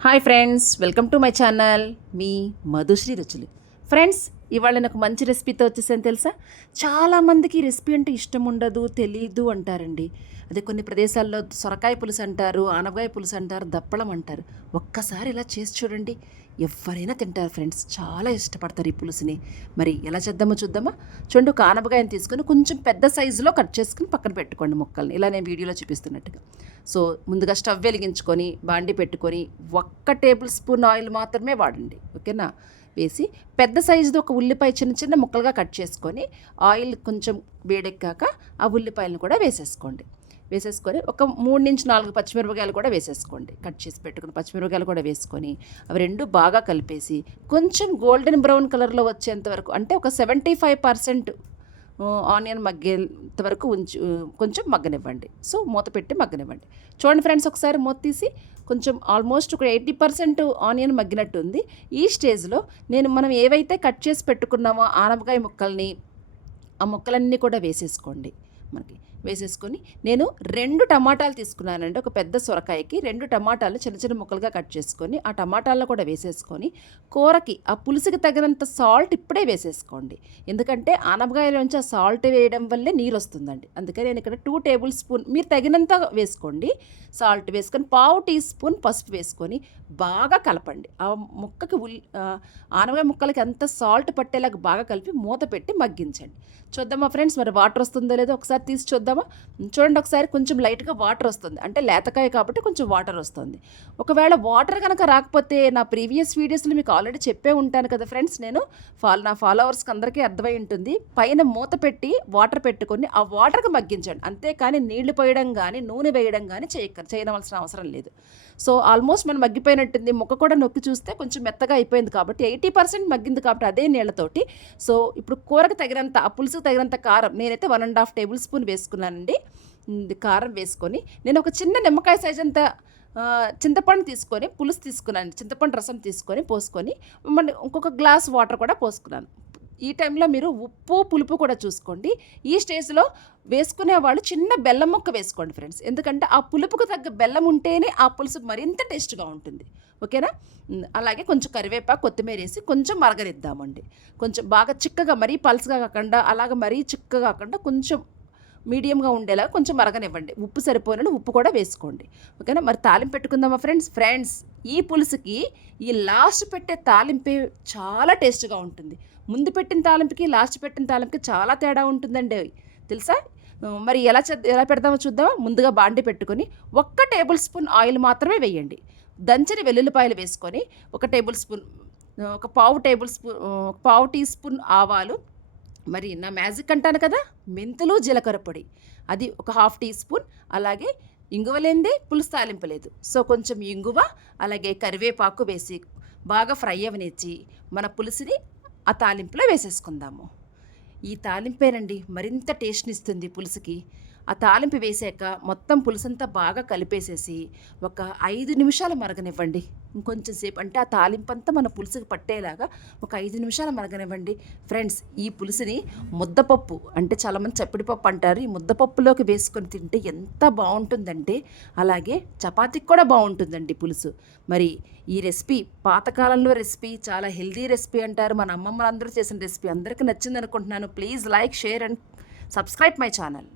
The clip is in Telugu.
Hi friends welcome to my channel మీ మధుశ్రీ రుచులు ఫ్రెండ్స్ ఇవాళ నాకు మంచి రెసిపీతో వచ్చేసాను తెలుసా? చాలామందికి ఈ రెసిపీ అంటే ఇష్టం ఉండదు తెలీదు అంటారండి. అదే కొన్ని ప్రదేశాల్లో సొరకాయ పులుసు అంటారు ఆనపకాయ పులుసు అంటారు దప్పడం అంటారు. ఒక్కసారి ఇలా చేసి చూడండి. ఎవరైనా తింటారు ఫ్రెండ్స్. చాలా ఇష్టపడతారు ఈ పులుసుని. మరి ఎలా చేద్దామో చూద్దామా? చూడండి ఒక ఆనపకాయని తీసుకొని కొంచెం పెద్ద సైజులో కట్ చేసుకుని పక్కన పెట్టుకోండి ముక్కల్ని. ఇలా నేను వీడియోలో చూపిస్తున్నట్టుగా. సో ముందుగా స్టవ్ వెలిగించుకొని బాండి పెట్టుకొని ఒక్క టేబుల్ స్పూన్ ఆయిల్ మాత్రమే వాడండి. ఓకేనా? వేసి పెద్ద సైజుది ఒక ఉల్లిపాయ చిన్న చిన్న ముక్కలుగా కట్ చేసుకొని ఆయిల్ కొంచెం వేడెక్కాక ఆ ఉల్లిపాయలను కూడా వేసేసుకోండి. వేసేసుకొని ఒక మూడు నుంచి నాలుగు పచ్చిమిరపకాయలు కూడా వేసేసుకోండి. కట్ చేసి పెట్టుకుని పచ్చిమిరపకాయలు కూడా వేసుకొని అవి రెండు బాగా కలిపేసి కొంచెం గోల్డెన్ బ్రౌన్ కలర్లో వచ్చేంత వరకు అంటే ఒక సెవెంటీ ఫైవ్ పర్సెంట్ ఆనియన్ మగ్గేంత వరకు ఉంచి కొంచెం మగ్గనివ్వండి. సో మూత పెట్టి మగ్గనివ్వండి. చూడండి ఫ్రెండ్స్ ఒకసారి మూత తీసి కొంచెం ఆల్మోస్ట్ ఒక ఎయిటీ పర్సెంట్ ఆనియన్ మగ్గినట్టు ఉంది ఈ స్టేజ్లో నేను మనం ఏవైతే కట్ చేసి పెట్టుకున్నామో ఆనపకాయ ముక్కల్ని ఆ ముక్కలన్నీ కూడా వేసేసుకోండి. మనకి వేసేసుకొని నేను రెండు టమాటాలు తీసుకున్నానండి. ఒక పెద్ద సొరకాయకి రెండు టమాటాలు చిన్న చిన్న ముక్కలుగా కట్ చేసుకొని ఆ టమాటాలను కూడా వేసేసుకొని కూరకి ఆ పులుసుకి తగినంత సాల్ట్ ఇప్పుడే వేసేసుకోండి. ఎందుకంటే ఆనపకాయలోంచి ఆ సాల్ట్ వేయడం వల్లే నీరు వస్తుందండి. అందుకని నేను ఇక్కడ టూ టేబుల్ స్పూన్ మీరు తగినంత వేసుకోండి. సాల్ట్ వేసుకొని పావు టీ స్పూన్ పసుపు వేసుకొని బాగా కలపండి. ఆ ముక్కకి ఉల్ ఆనపకాయ ముక్కలకి అంత సాల్ట్ పట్టేలాగా బాగా కలిపి మూత పెట్టి మగ్గించండి. చూద్దామా ఫ్రెండ్స్ మరి వాటర్ వస్తుందో లేదో ఒకసారి తీసి చూద్దామా? చూడండి ఒకసారి కొంచెం లైట్గా వాటర్ వస్తుంది. అంటే లేతకాయ కాబట్టి కొంచెం వాటర్ వస్తుంది. ఒకవేళ వాటర్ కనుక రాకపోతే నా ప్రీవియస్ వీడియోస్లో మీకు ఆల్రెడీ చెప్పే ఉంటాను కదా ఫ్రెండ్స్ నేను. ఫాలో నా ఫాలోవర్స్కి అందరికీ అర్థమై ఉంటుంది. పైన మూత పెట్టి వాటర్ పెట్టుకొని ఆ వాటర్కి మగ్గించండి. అంతేకాని నీళ్ళు పోయడం కానీ నూనె వేయడం కానీ చేయ చేయవలసిన అవసరం లేదు. సో ఆల్మోస్ట్ మనం మగ్గిపోయినట్టుంది. ముక్క కూడా నొక్కి చూస్తే కొంచెం మెత్తగా అయిపోయింది కాబట్టి ఎయిటీ పర్సెంట్ మగ్గింది కాబట్టి అదే నీళ్ళతోటి. సో ఇప్పుడు కూరకు తగినంత ఆ పులుసుకు తగినంత కారం నేనైతే one and half tablespoon వేసుకున్నాను. వేసుకున్నానండి కారం వేసుకొని నేను ఒక చిన్న నిమ్మకాయ సైజ్ అంత చింతపండు తీసుకొని పులుసు తీసుకున్నాను చింతపండు రసం తీసుకొని పోసుకొని మన ఇంకొక గ్లాస్ వాటర్ కూడా పోసుకున్నాను. ఈ టైంలో మీరు ఉప్పు పులుపు కూడా చూసుకోండి. ఈ స్టేజ్లో వేసుకునే వాళ్ళు చిన్న బెల్లం ముక్క వేసుకోండి ఫ్రెండ్స్. ఎందుకంటే ఆ పులుపుకు తగ్గ బెల్లం ఉంటేనే ఆ పులుసు మరింత టేస్ట్గా ఉంటుంది. ఓకేనా? అలాగే కొంచెం కరివేపాకు కొత్తిమీర వేసి కొంచెం మరగనిద్దామండి. కొంచెం బాగా చిక్కగా మరీ పల్స్గా కాకుండా అలాగ మరీ చిక్కగా కాకుండా కొంచెం మీడియంగా ఉండేలా కొంచెం మరగనివ్వండి. ఉప్పు సరిపోయినట్టు ఉప్పు కూడా వేసుకోండి. ఓకేనా? మరి తాలింపు పెట్టుకుందామా ఫ్రెండ్స్? ఫ్రెండ్స్ ఈ పులుసుకి ఈ లాస్ట్ పెట్టే తాలింపే చాలా టేస్ట్గా ఉంటుంది. ముందు పెట్టిన తాలింపుకి లాస్ట్ పెట్టిన తాలింపుకి చాలా తేడా ఉంటుందండి. తెలుసా? మరి ఎలా ఎలా పెడదామో చూద్దామా? ముందుగా బాండి పెట్టుకొని ఒక్క టేబుల్ స్పూన్ ఆయిల్ మాత్రమే వేయండి. దంచని వెల్లుల్లిపాయలు వేసుకొని ఒక టేబుల్ స్పూన్ ఒక పావు టేబుల్ స్పూన్ ఒక పావు టీ స్పూన్ ఆవాలు మరి నా మ్యాజిక్ అంటాను కదా మెంతులు జీలకర్ర పొడి. అది ఒక హాఫ్ టీ స్పూన్ అలాగే ఇంగువ లేనిదే పులుసు తాలింపు లేదు. సో కొంచెం ఇంగువ అలాగే కరివేపాకు వేసి బాగా ఫ్రై అవనిచ్చి మన పులుసుని ఆ తాలింపులో వేసేసుకుందాము. ఈ తాలింపేనండి మరింత టేస్ట్ని ఇస్తుంది పులుసుకి. ఆ తాలింపు వేసాక మొత్తం పులుసంతా బాగా కలిపేసేసి ఒక ఐదు నిమిషాలు మరగనివ్వండి. ఇంకొంచెం సేపు అంటే ఆ తాలింపు అంతా మన పులుసుకు పట్టేలాగా ఒక ఐదు నిమిషాలు మరగనివ్వండి. ఫ్రెండ్స్ ఈ పులుసుని ముద్దపప్పు అంటే చాలామంది చప్పిడి పప్పు అంటారు. ఈ ముద్దపప్పులోకి వేసుకొని తింటే ఎంత బాగుంటుందంటే అలాగే చపాతీకి కూడా బాగుంటుందండి పులుసు. మరి ఈ రెసిపీ పాతకాలంలో రెసిపీ చాలా హెల్దీ రెసిపీ అంటారు. మన అమ్మమ్మలందరూ చేసిన రెసిపీ అందరికీ నచ్చింది అనుకుంటున్నాను please like share and subscribe my channel.